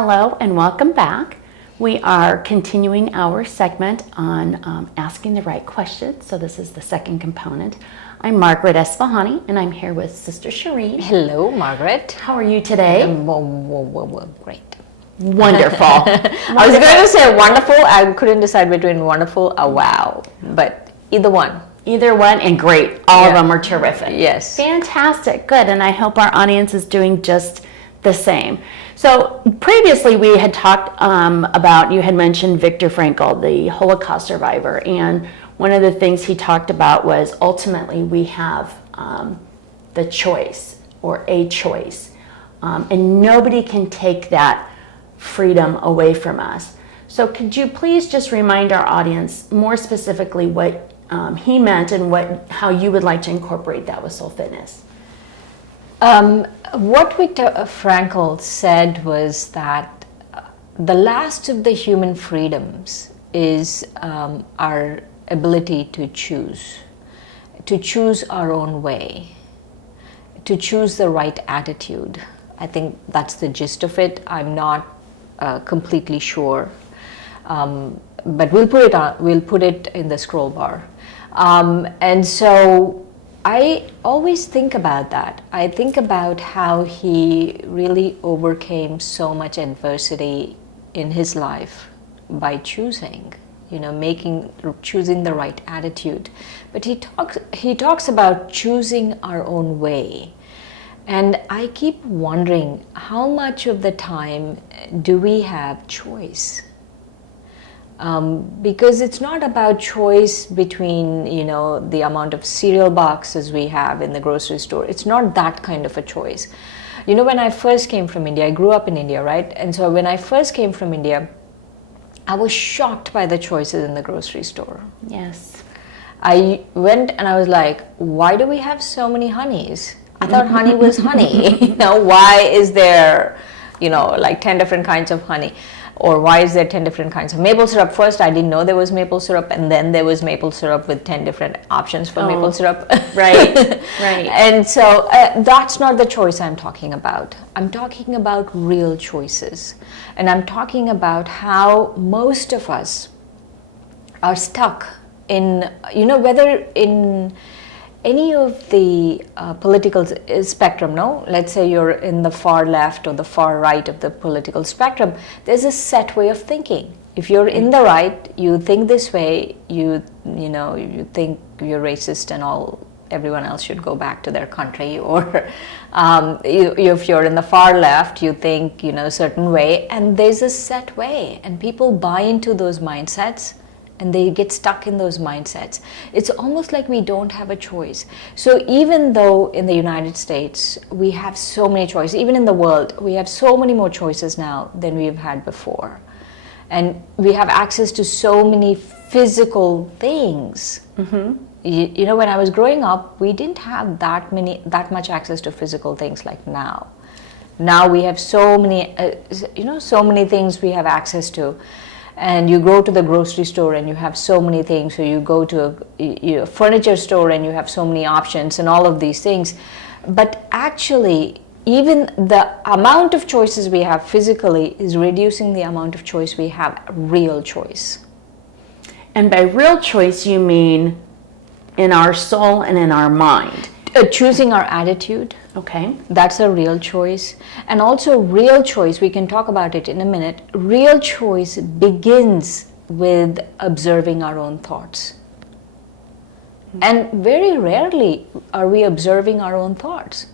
Hello and welcome back. We are continuing our segment on asking the right questions. So this is the second component. I'm Margaret Esfahani and I'm here with Sister Shireen. Hello, Margaret. How are you today? Great. Wonderful. I was going to say wonderful. I couldn't decide between wonderful or wow, but either one. Either one and great. All of them are terrific. Yes. Fantastic. Good. And I hope our audience is doing just the same. So previously we had talked about, you had mentioned Viktor Frankl, the Holocaust survivor, and one of the things he talked about was ultimately we have the choice or a choice, and nobody can take that freedom away from us. So could you please just remind our audience more specifically what he meant and how you would like to incorporate that with Soul Fitness? What Viktor Frankl said was that the last of the human freedoms is our ability to choose our own way, to choose the right attitude. I think that's the gist of it. I'm not completely sure, but we'll put it in the scroll bar. And so I always think about that. I think about how he really overcame so much adversity in his life by choosing, choosing the right attitude. But he talks about choosing our own way. And I keep wondering, how much of the time do we have choice? Because it's not about choice between, the amount of cereal boxes we have in the grocery store. It's not that kind of a choice. When I first came from India, I grew up in India, right? And so when I first came from India, I was shocked by the choices in the grocery store. Yes. I went and I was like, why do we have so many honeys? I thought honey was honey. Why is there, like 10 different kinds of honey? Or why is there 10 different kinds of maple syrup? First, I didn't know there was maple syrup, and then there was maple syrup with 10 different options for maple syrup. Right, right. And so that's not the choice I'm talking about. I'm talking about real choices. And I'm talking about how most of us are stuck in, whether in any of the political spectrum, let's say you're in the far left or the far right of the political spectrum, there's a set way of thinking. If you're in the right, you think this way, you think you're racist and everyone else should go back to their country, or if you're in the far left, you think a certain way, and there's a set way, and people buy into those mindsets and they get stuck in those mindsets. It's almost like we don't have a choice. So even though in the United States we have so many choices, even in the world we have so many more choices now than we've had before, and we have access to so many physical things. Mm-hmm. When I was growing up, we didn't have that much access to physical things like now. Now we have so many things we have access to. And you go to the grocery store and you have so many things. So you go to a furniture store and you have so many options and all of these things. But actually, even the amount of choices we have physically is reducing the amount of choice we have, real choice. And by real choice, you mean in our soul and in our mind? Choosing our attitude. Okay. That's a real choice. And also real choice, we can talk about it in a minute. Real choice begins with observing our own thoughts. And very rarely are we observing our own thoughts.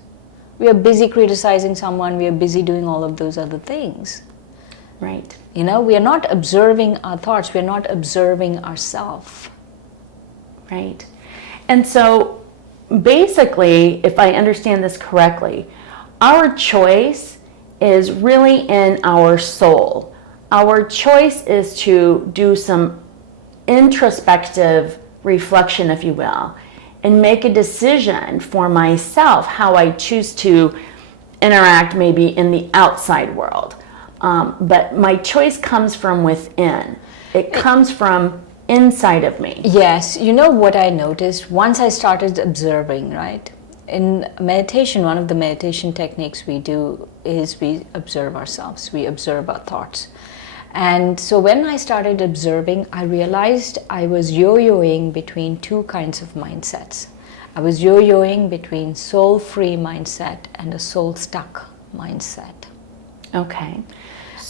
We are busy criticizing someone, we are busy doing all of those other things. Right. We are not observing our thoughts, we are not observing ourselves. Right. And so basically, if I understand this correctly, our choice is really in our soul. Our choice is to do some introspective reflection, if you will, and make a decision for myself how I choose to interact maybe in the outside world. But my choice comes from within. It comes from inside of me. Yes, what I noticed once I started observing, right? In meditation, one of the meditation techniques we do is we observe ourselves, we observe our thoughts. And so when I started observing, I realized I was yo-yoing between two kinds of mindsets. I was yo-yoing between soul-free mindset and a soul-stuck mindset. Okay.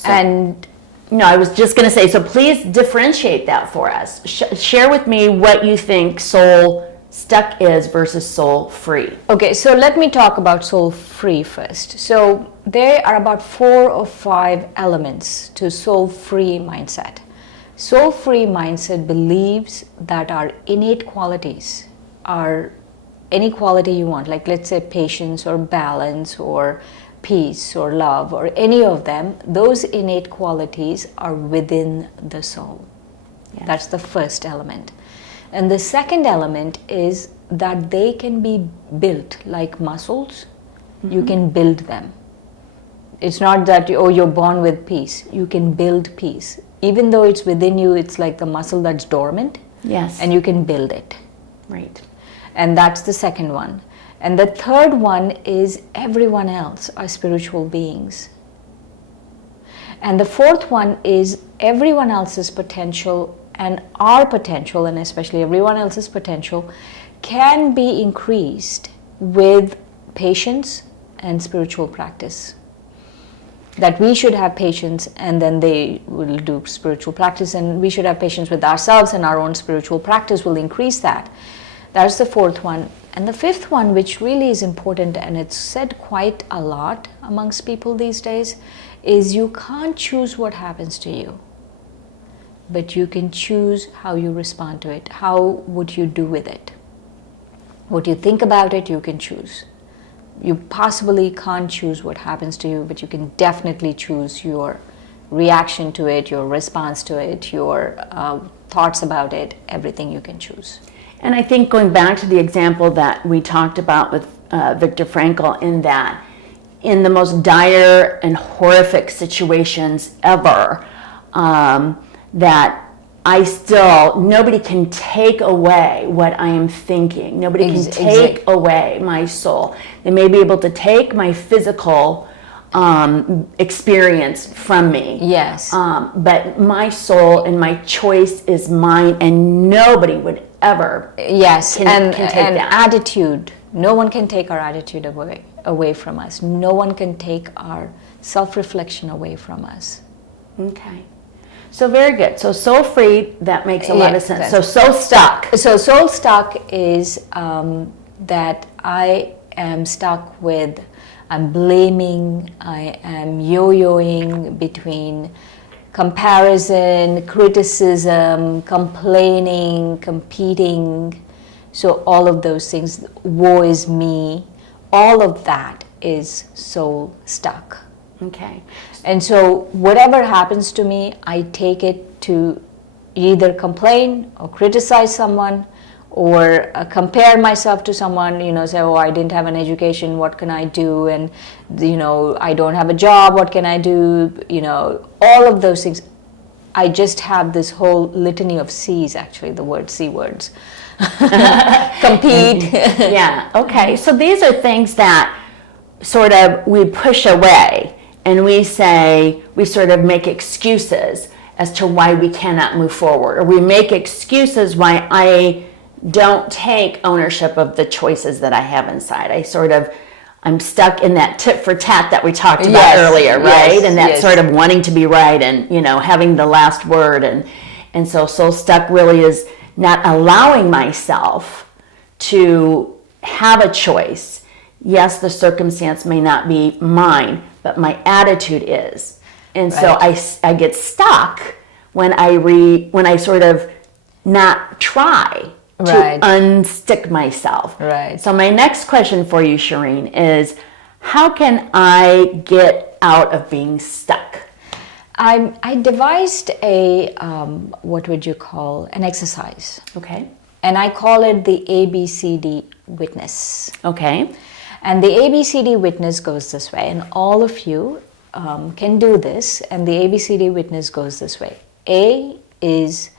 And no, I was just going to say, so please differentiate that for us. Share with me what you think soul stuck is versus soul free. okay, so let me talk about soul free first. So there are about 4 or 5 elements to soul free mindset. Soul free mindset believes that our innate qualities are any quality you want, like let's say patience or balance or peace or love or any of them, those innate qualities are within the soul. Yes. That's the first element. And the second element is that they can be built like muscles. You can build them. It's not that, oh, you're born with peace. You can build peace. Even though it's within you, it's like the muscle that's dormant. Yes. And you can build it. Right. And that's the second one. And the third one is everyone else are spiritual beings. And the fourth one is everyone else's potential and our potential, and especially everyone else's potential, can be increased with patience and spiritual practice. That we should have patience and then they will do spiritual practice, and we should have patience with ourselves and our own spiritual practice will increase that. That's the fourth one. And the fifth one, which really is important and it's said quite a lot amongst people these days, is you can't choose what happens to you, but you can choose how you respond to it. How would you do with it? What you think about it, you can choose. You possibly can't choose what happens to you, but you can definitely choose your reaction to it, your response to it, your thoughts about it, everything you can choose. And I think going back to the example that we talked about with Viktor Frankl, in that in the most dire and horrific situations ever, that nobody can take away what I am thinking. Nobody can take away my soul. They may be able to take my physical experience from me. Yes. But my soul and my choice is mine, and nobody would ever yes can take that. Attitude, no one can take our attitude away from us. No one can take our self-reflection away from us. Okay, so very good. So soul free, that makes a lot of sense. So soul stuck. So soul stuck is that I am stuck with, I'm blaming, I am yo-yoing between comparison, criticism, complaining, competing. So all of those things, woe is me, all of that is soul stuck. Okay. And so whatever happens to me, I take it to either complain or criticize someone or compare myself to someone, say, oh, I didn't have an education, what can I do? And, I don't have a job, what can I do? All of those things. I just have this whole litany of C's, actually, the word C words. Compete. Yeah, okay. So these are things that sort of we push away, and we sort of make excuses as to why we cannot move forward, or we make excuses why I don't take ownership of the choices that I have inside. I'm stuck in that tit for tat that we talked about earlier, right? Yes, and that sort of wanting to be right and, having the last word. And so soul stuck really is not allowing myself to have a choice. Yes, the circumstance may not be mine, but my attitude is. And so I get stuck when I sort of not try to unstick myself. Right. So my next question for you, Shireen, is how can I get out of being stuck? I devised what would you call, an exercise. Okay. And I call it the ABCD witness. Okay. And the ABCD witness goes this way, and all of you can do this, and the ABCD witness goes this way. A is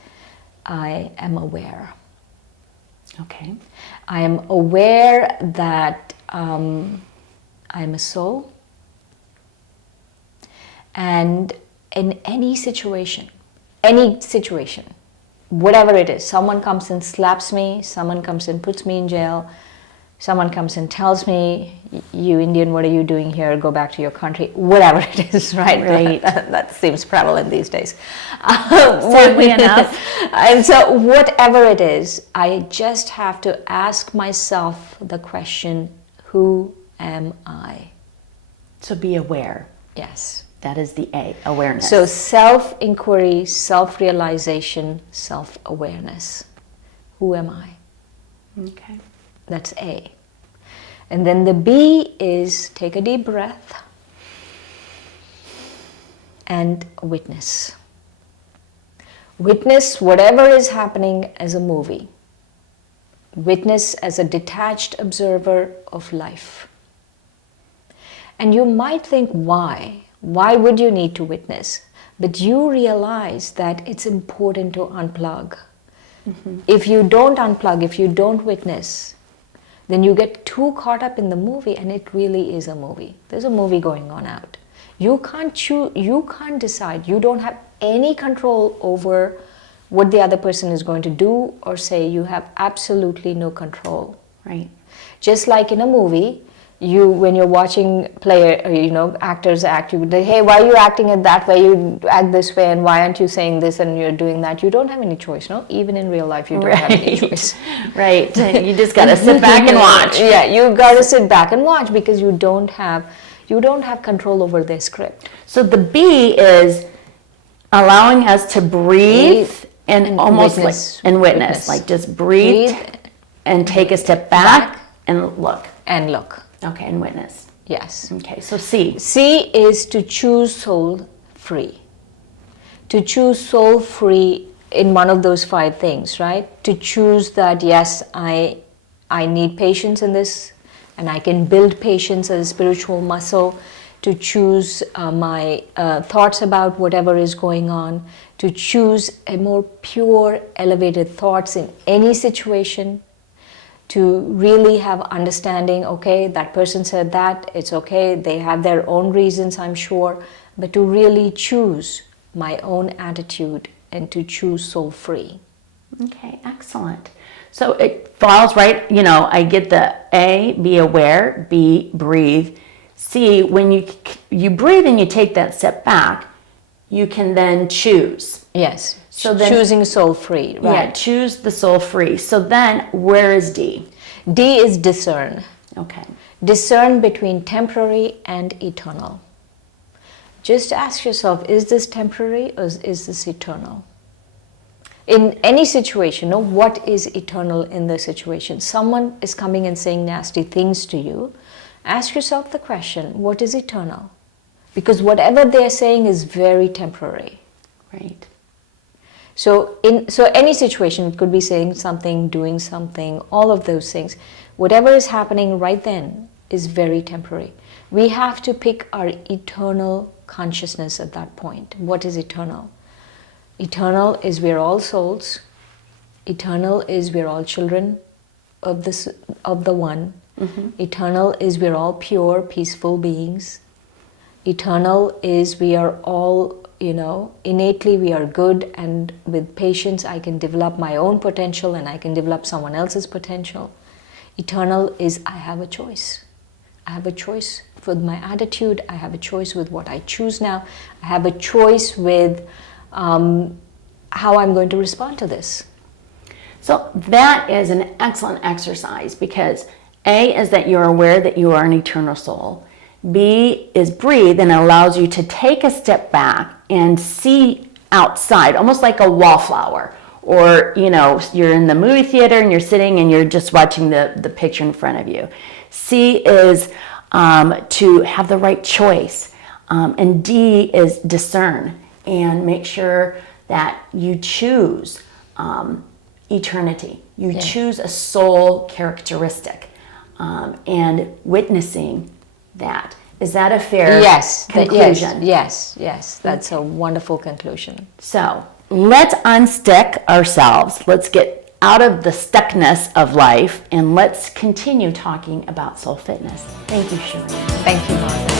I am aware. Okay. I am aware that I'm a soul. And in any situation, whatever it is, someone comes and slaps me, someone comes and puts me in jail, someone comes and tells me, you Indian, what are you doing here? Go back to your country. Whatever it is, right? Right. That seems prevalent these days. Sadly enough. And so whatever it is, I just have to ask myself the question, who am I? So be aware. Yes. That is the A, awareness. So self-inquiry, self-realization, self-awareness. Who am I? Okay. That's A. And then the B is take a deep breath and witness. Witness whatever is happening as a movie. Witness as a detached observer of life. And you might think, why? Why would you need to witness? But you realize that it's important to unplug. Mm-hmm. If you don't unplug, if you don't witness, then you get too caught up in the movie, and it really is a movie. There's a movie going on out. You can't choose, you can't decide. You don't have any control over what the other person is going to do or say. You have absolutely no control. Right. Just like in a movie, when you're watching actors act, you would say, hey, why are you acting it that way? You act this way, and why aren't you saying this and you're doing that? You don't have any choice, no? Even in real life, you don't have any choice. Right. You just got to sit back and watch. Yeah, you got to sit back and watch because you don't have control over their script. So the B is allowing us to breathe and almost witness. Witness. Like just breathe and take a step back and look. And look. Okay, and witness. Yes. Okay, so C. C is to choose soul free. To choose soul free in one of those 5 things, right? To choose that, yes, I need patience in this, and I can build patience as a spiritual muscle. To choose my thoughts about whatever is going on. To choose a more pure, elevated thoughts in any situation. To really have understanding, okay, that person said that, it's okay, they have their own reasons, I'm sure, but to really choose my own attitude and to choose soul free. Okay, excellent. So it falls right, I get the A, be aware, B, breathe. C, when you breathe and you take that step back, you can then choose. Yes. So then, choosing soul free, right? Yeah, choose the soul free. So then, where is D? D is discern. Okay. Discern between temporary and eternal. Just ask yourself, is this temporary or is this eternal? In any situation, what is eternal in the situation? Someone is coming and saying nasty things to you. Ask yourself the question, what is eternal? Because whatever they're saying is very temporary. Right. So any situation, it could be saying something, doing something, all of those things. Whatever is happening right then is very temporary. We have to pick our eternal consciousness at that point. What is eternal? Eternal is we're all souls. Eternal is we're all children of the One. Mm-hmm. Eternal is we're all pure, peaceful beings. Eternal is we are all, innately we are good, and with patience I can develop my own potential and I can develop someone else's potential. Eternal is I have a choice. I have a choice with my attitude. I have a choice with what I choose now. I have a choice with how I'm going to respond to this. So that is an excellent exercise because A is that you're aware that you are an eternal soul. B is breathe and allows you to take a step back and see outside, almost like a wallflower. Or, you're in the movie theater and you're sitting and you're just watching the picture in front of you. C is to have the right choice. And D is discern and make sure that you choose eternity. You choose a soul characteristic and witnessing that. Is that a fair conclusion? Yes. That's a wonderful conclusion. So let's unstick ourselves. Let's get out of the stuckness of life, and let's continue talking about soul fitness. Thank you, Shireen. Thank you, Margaret.